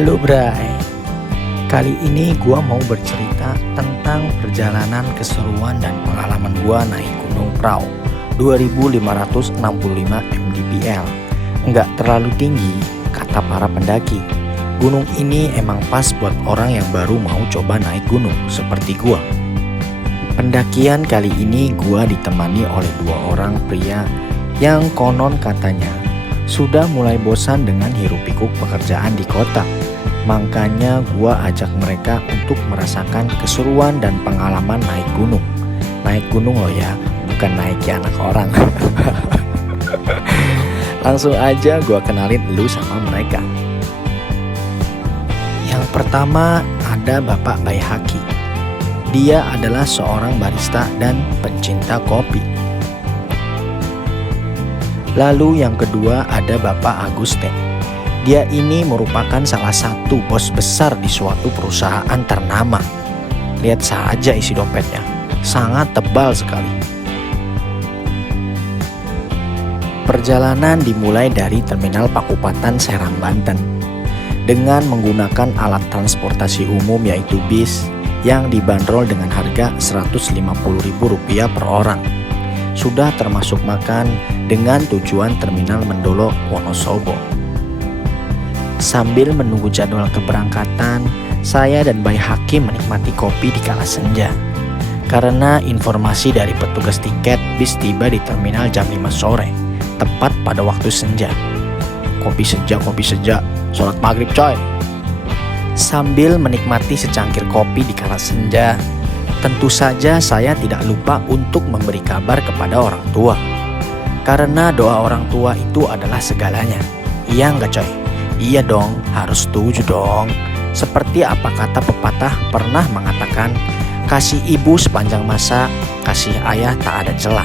Halo Bray, kali ini gua mau bercerita tentang perjalanan keseruan dan pengalaman gua naik Gunung Prau 2565 mdpl. Nggak terlalu tinggi, kata para pendaki. Gunung ini emang pas buat orang yang baru mau coba naik gunung seperti gua. Pendakian kali ini gua ditemani oleh dua orang pria yang konon katanya sudah mulai bosan dengan hiruk-pikuk pekerjaan di kota. Makanya gua ajak mereka untuk merasakan keseruan dan pengalaman naik gunung. Naik gunung loh ya, bukan naiki anak orang. Langsung aja gua kenalin lu sama mereka. Yang pertama ada Bapak Baihaki. Dia adalah seorang barista dan pencinta kopi. Lalu yang kedua ada Bapak Aguste. Dia ini merupakan salah satu bos besar di suatu perusahaan ternama. Lihat saja isi dompetnya, sangat tebal sekali. Perjalanan dimulai dari Terminal Pakupatan Serang, Banten dengan menggunakan alat transportasi umum yaitu bis yang dibanderol dengan harga Rp150.000 per orang. Sudah termasuk makan dengan tujuan Terminal Mendolo, Wonosobo. Sambil menunggu jadwal keberangkatan, saya dan Baihaki menikmati kopi di kala senja. Karena informasi dari petugas tiket, bis tiba di terminal jam 5 sore, tepat pada waktu senja. Kopi senja, sholat maghrib coy. Sambil menikmati secangkir kopi di kala senja, tentu saja saya tidak lupa untuk memberi kabar kepada orang tua. Karena doa orang tua itu adalah segalanya. Iya nggak coy? Iya dong, harus setuju dong. Seperti apa kata pepatah pernah mengatakan, kasih ibu sepanjang masa, kasih ayah tak ada celah.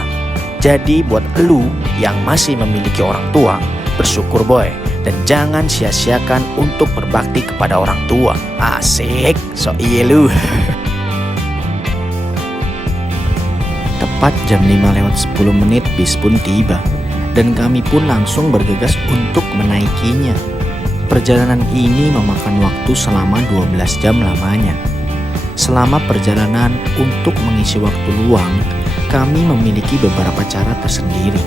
Jadi buat elu yang masih memiliki orang tua, bersyukur boy. Dan jangan sia-siakan untuk berbakti kepada orang tua. Asik, so iya lu. Tepat jam 5:10 bis pun tiba. Dan kami pun langsung bergegas untuk menaikinya. Perjalanan ini memakan waktu selama 12 jam lamanya. Selama perjalanan untuk mengisi waktu luang, kami memiliki beberapa cara tersendiri.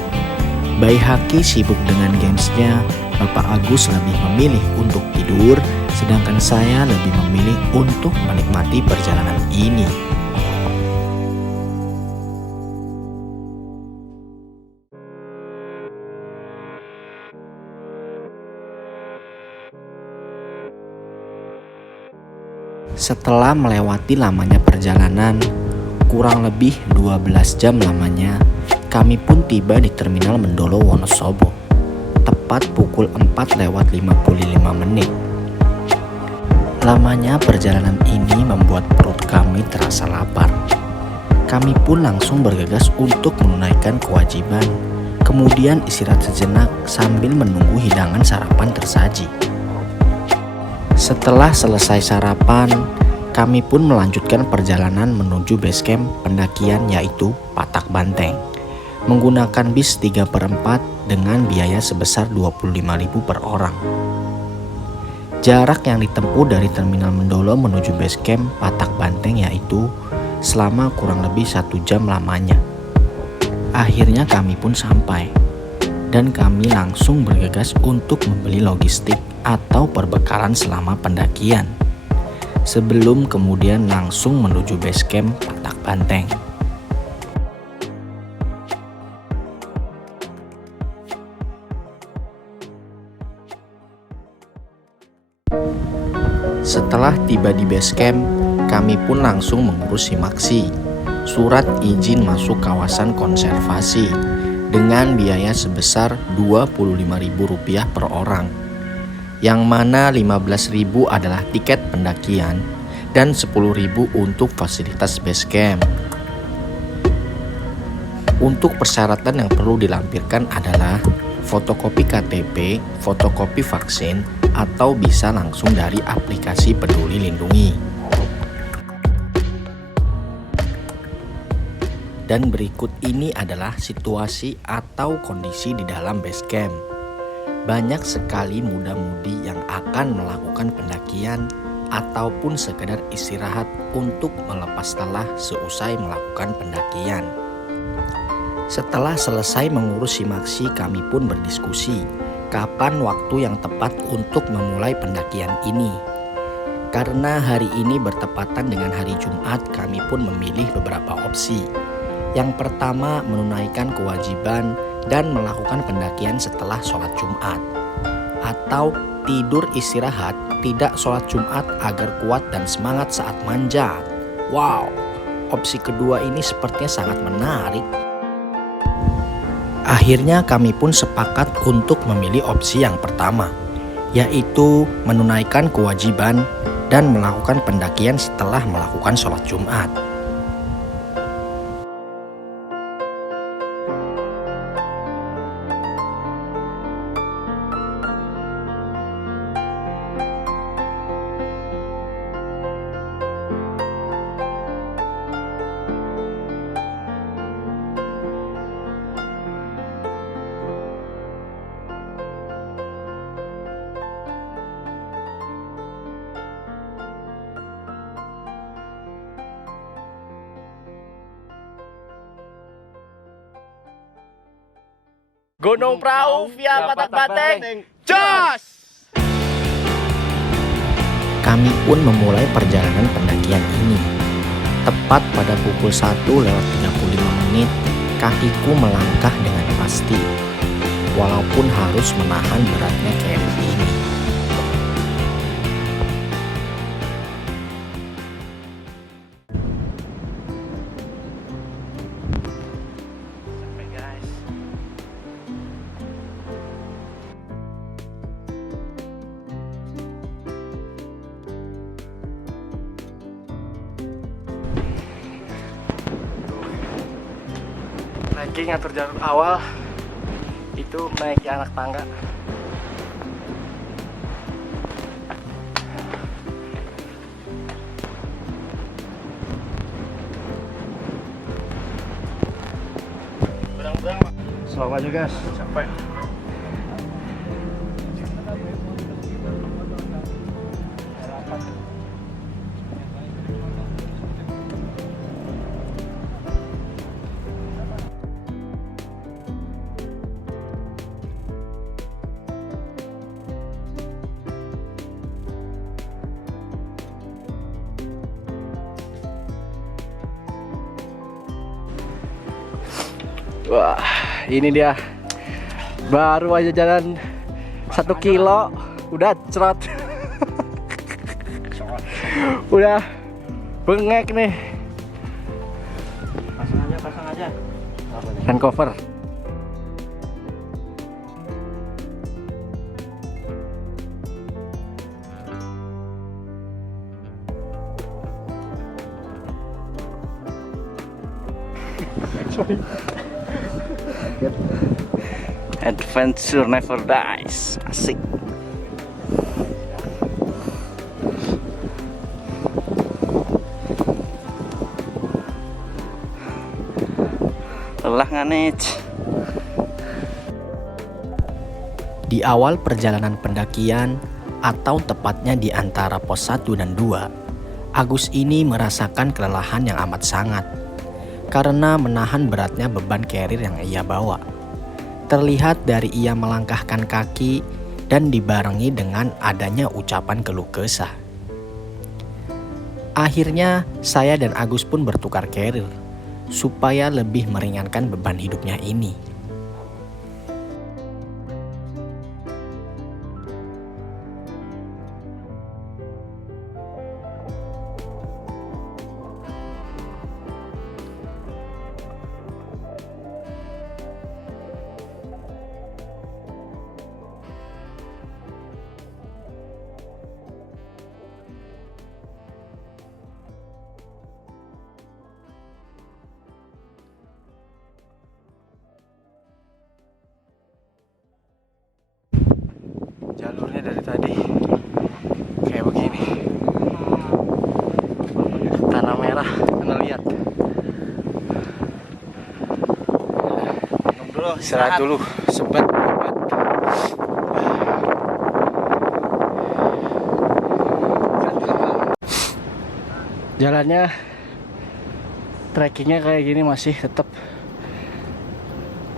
Baihaki sibuk dengan gamesnya, Bapak Agus lebih memilih untuk tidur, sedangkan saya lebih memilih untuk menikmati perjalanan ini. Setelah melewati lamanya perjalanan, kurang lebih 12 jam lamanya, kami pun tiba di Terminal Mendolo, Wonosobo, tepat pukul 4:55. Lamanya perjalanan ini membuat perut kami terasa lapar. Kami pun langsung bergegas untuk menunaikan kewajiban, kemudian istirahat sejenak sambil menunggu hidangan sarapan tersaji. Setelah selesai sarapan, kami pun melanjutkan perjalanan menuju base camp pendakian yaitu Patak Banteng menggunakan bis 3/4 dengan biaya sebesar Rp25.000 per orang. Jarak yang ditempuh dari Terminal Mendolo menuju base camp Patak Banteng yaitu selama kurang lebih 1 jam lamanya. Akhirnya kami pun sampai dan kami langsung bergegas untuk membeli logistik atau perbekalan selama pendakian, sebelum kemudian langsung menuju base camp Patak Banteng. Setelah tiba di base camp, kami pun langsung mengurus SIMAKSI, surat izin masuk kawasan konservasi, dengan biaya sebesar Rp25.000 per orang, yang mana Rp15.000 adalah tiket pendakian dan Rp10.000 untuk fasilitas base camp. Untuk persyaratan yang perlu dilampirkan adalah fotokopi KTP, fotokopi vaksin, atau bisa langsung dari aplikasi Peduli Lindungi. Dan berikut ini adalah situasi atau kondisi di dalam base camp. banyak sekali muda-mudi yang akan melakukan pendakian ataupun sekedar istirahat untuk melepas lelah seusai melakukan pendakian. Setelah selesai mengurus simaksi, kami pun berdiskusi kapan waktu yang tepat untuk memulai pendakian ini. Karena hari ini bertepatan dengan hari Jumat, kami pun memilih beberapa opsi. Yang pertama, menunaikan kewajiban dan melakukan pendakian setelah sholat Jumat. Atau tidur istirahat, tidak sholat Jumat agar kuat dan semangat saat manjat. Wow, opsi kedua ini sepertinya sangat menarik. Akhirnya kami pun sepakat untuk memilih opsi yang pertama, yaitu menunaikan kewajiban dan melakukan pendakian setelah melakukan sholat Jumat. Gunung Prau via Patak Bateng, jos! Kami pun memulai perjalanan pendakian ini. Tepat pada pukul 1:35, kakiku melangkah dengan pasti, walaupun harus menahan beratnya carry ini. Ranking ngatur jalur awal itu menaiki anak tangga. Berang-berang slow aja guys, capek. Wah, ini dia. Baru aja jalan 1 kilo udah cerot. Udah bengek nih. Pasang aja. Hand cover. Sorry. Adventure never dies. Asik. Lelah nganec. Di awal perjalanan pendakian, atau tepatnya di antara pos 1 dan 2, Agus ini merasakan kelelahan yang amat sangat karena menahan beratnya beban carrier yang ia bawa. Terlihat dari ia melangkahkan kaki dan dibarengi dengan adanya ucapan keluh kesah. Akhirnya saya dan Agus pun bertukar carrier supaya lebih meringankan beban hidupnya ini. Jalurnya dari tadi kayak begini, tanah merah, Anda lihat. Minum dulu, istirahat dulu, sebat. Jalannya trekkingnya kayak gini masih tetap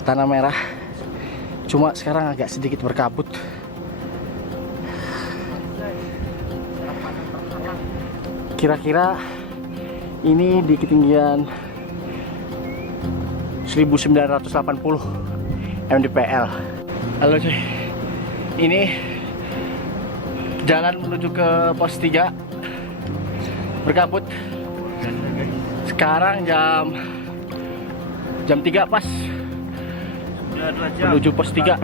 tanah merah, cuma sekarang agak sedikit berkabut. Kira-kira ini di ketinggian 1980 mdpl. Halo cuy, ini jalan menuju ke pos 3 berkabut. Sekarang jam 3 pas menuju pos 3.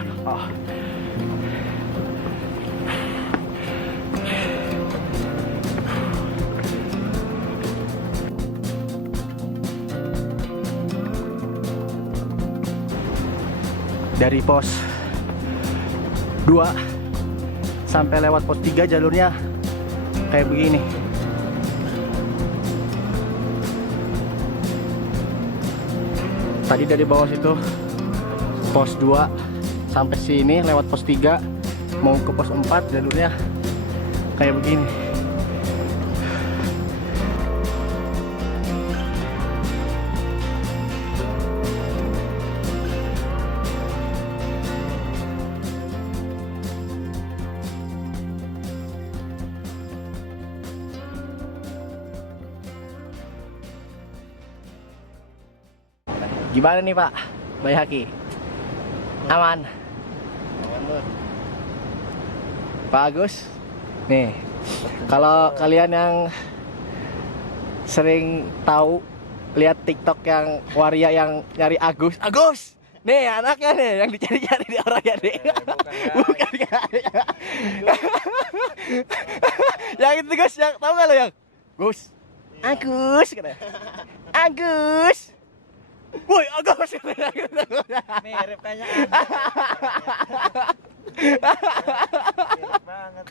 Dari pos 2 sampai lewat pos 3 jalurnya kayak begini. Tadi dari bawah situ pos 2 sampai sini lewat pos 3 mau ke pos 4 jalurnya kayak begini. Gimana nih Pak Bayhaki? Aman? Pak Agus? Nih, kalau kalian yang sering tahu lihat TikTok yang waria yang nyari Agus, nih anaknya nih yang dicari-cari di orangnya nih. Bukan kan? Yang itu Gus, yang tahu nggak lo yang Gus? Agus, katanya. Agus. Woi, Agus. Mirip kayaknya. Mirip banget.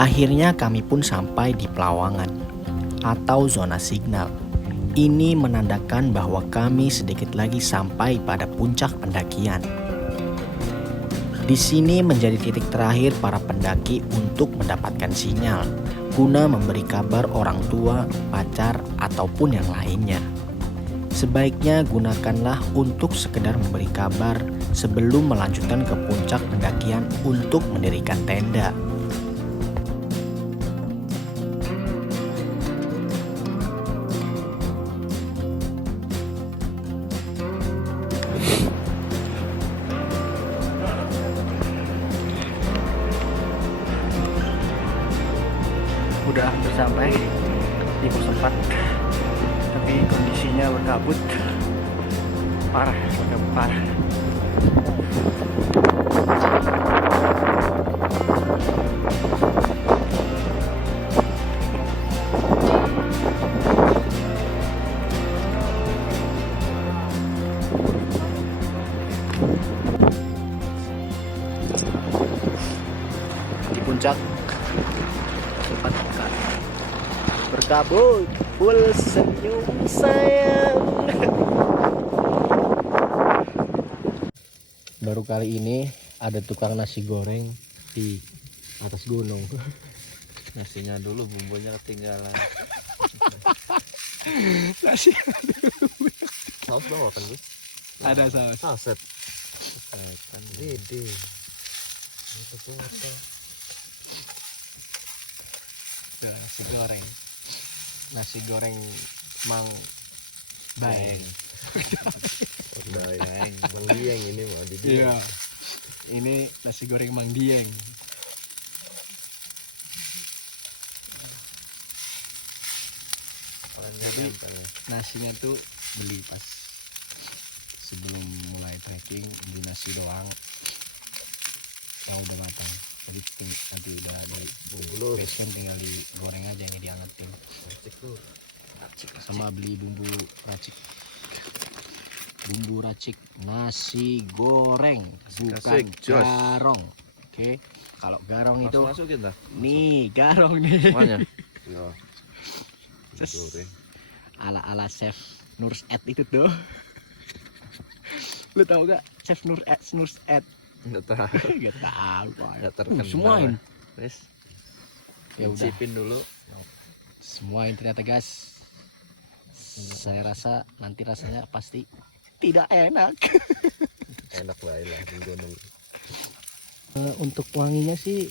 Akhirnya kami pun sampai di Pelawangan atau zona signal. Ini menandakan bahwa kami sedikit lagi sampai pada puncak pendakian. Di sini menjadi titik terakhir para pendaki untuk mendapatkan sinyal guna memberi kabar orang tua, pacar, ataupun yang lainnya. Sebaiknya gunakanlah untuk sekedar memberi kabar sebelum melanjutkan ke puncak pendakian untuk mendirikan tenda. Udah hampir sampai di pos 4, tapi kondisinya berkabut parah, berkabut parah. Di puncak tempat berkabut, full senyum sayang. Baru kali ini ada tukang nasi goreng di atas gunung. Nasinya dulu bumbunya ketinggalan. Nasi Saus bawa kan Gus? ada saus. Saset. Kan gede. Itu tuh apa? Nasi goreng. Nasi goreng Mang Baeng. Baeng. Bang Dieng ini mau di dia. Iya. Ini nasi goreng Mang Dieng. Jadi nasinya tuh beli pas sebelum mulai trekking, beli nasi doang yang udah matang. Jadi nanti udah ada base camp tinggal digoreng aja, ini diangetin. sama beli bumbu racik. Bumbu racik nasi goreng, bukan Asik, jos. garong. Oke, kalau garong itu Langsung masukin lah. nih garong nih. Semuanya. Ya. Ses. Goreng. Ala chef Nurs Ed itu tuh. Lu tahu gak chef Nurs Ed? Enggak tahu. Gak tahu. Enggak terkenal. Semuain. Wes. Ya udah. Cipin dulu. Semuain ternyata guys. Saya rasa nanti rasanya pasti tidak enak. Enak lah menggonol. Untuk wanginya sih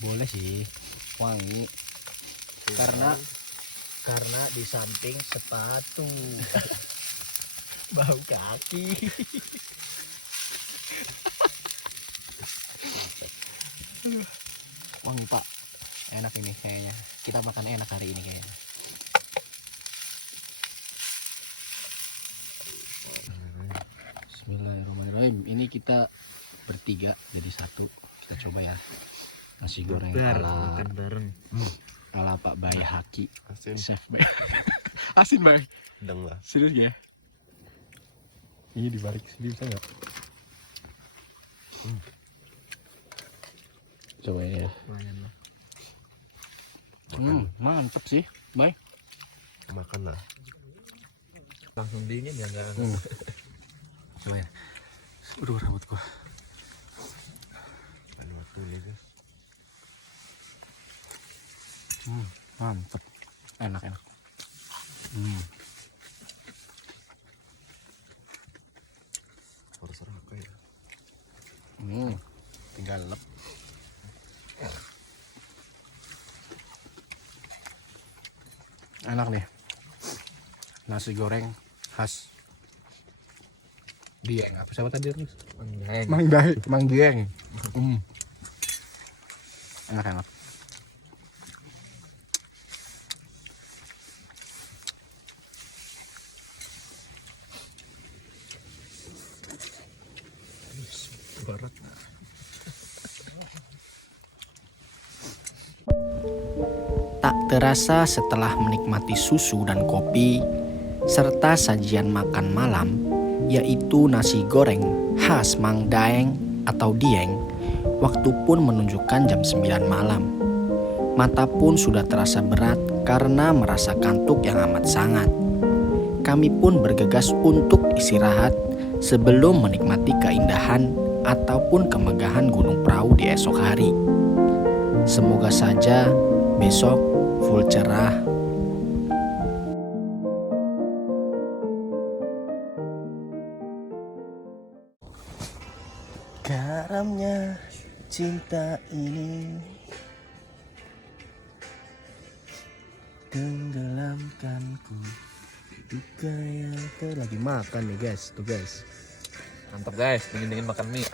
boleh sih wangi karena di samping sepatu bau kaki. Wangi pak, enak ini kayaknya. Kita makan enak hari ini kayaknya. Bismillahirrahmanirrahim. Ini kita bertiga jadi satu. Kita coba ya nasi goreng ala makan bareng. ala Pak Bay Haki, Asin. chef Bay. Asin Bay, Sedang lah. serius ya? Ini dibalik sini bisa nggak? Coba ya. Lumayan lah. Mantep sih, Bay. Makan lah. Langsung dingin ya enggak? Coba ya. Aduh rambut gua. Ada waktu nih guys. Mantep, enak. Harus raka ya. Tinggal lep. Enak nih. Nasi goreng khas Dieng. Apa siapa tadi terus? Mang Dieng. Enak. Barat. Tak terasa setelah menikmati susu dan kopi serta sajian makan malam, yaitu nasi goreng khas Mang Daeng atau Dieng, waktu pun menunjukkan jam 9 malam. Mata pun sudah terasa berat karena merasa kantuk yang amat sangat. Kami pun bergegas untuk istirahat sebelum menikmati keindahan ataupun kemegahan Gunung Prau di esok hari. Semoga saja besok full cerah. Garamnya cinta ini tenggelamkanku. Duka yang lagi makan nih guys, tuh guys. Mantap guys, dingin makan mie.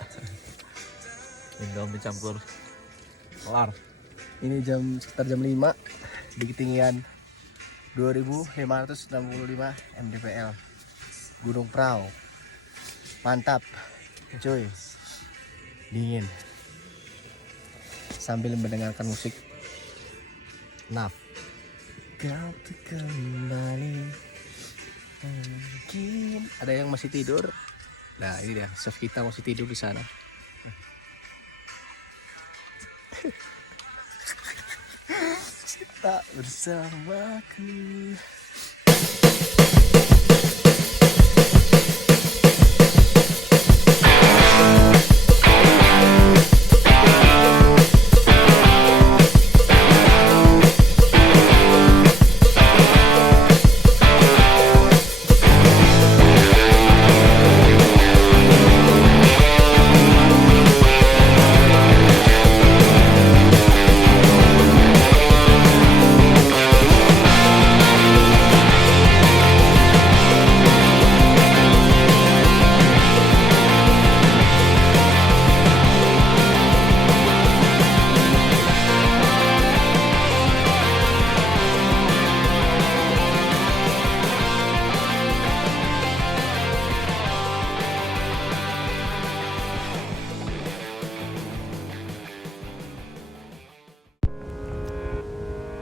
Indomie campur kelar. Ini sekitar jam 5 di ketinggian 2565 mdpl Gunung Prau. Mantap cuy, dingin sambil mendengarkan musik Naf. Kau kembali mungkin ada yang masih tidur. Nah ini dia chef kita masih tidur di sana. Tak bersamaku.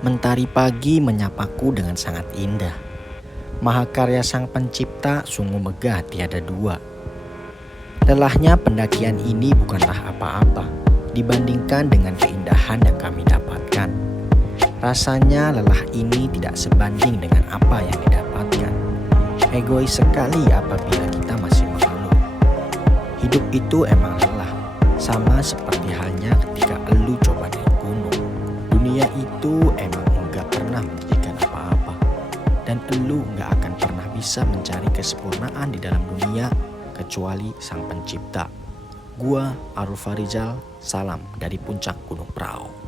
Mentari pagi menyapaku dengan sangat indah. Mahakarya sang pencipta sungguh megah tiada dua. Lelahnya pendakian ini bukanlah apa-apa dibandingkan dengan keindahan yang kami dapatkan. Rasanya lelah ini tidak sebanding dengan apa yang didapatkan. Egois sekali apabila kita masih mengeluh. Hidup itu emang lelah, sama seperti halnya ketika elu coba naik gunung. Dunia itu emang enggak pernah memberikan apa-apa, dan elu enggak akan pernah bisa mencari kesempurnaan di dalam dunia kecuali sang pencipta. Gua Arul Farizal, salam dari puncak Gunung Prau.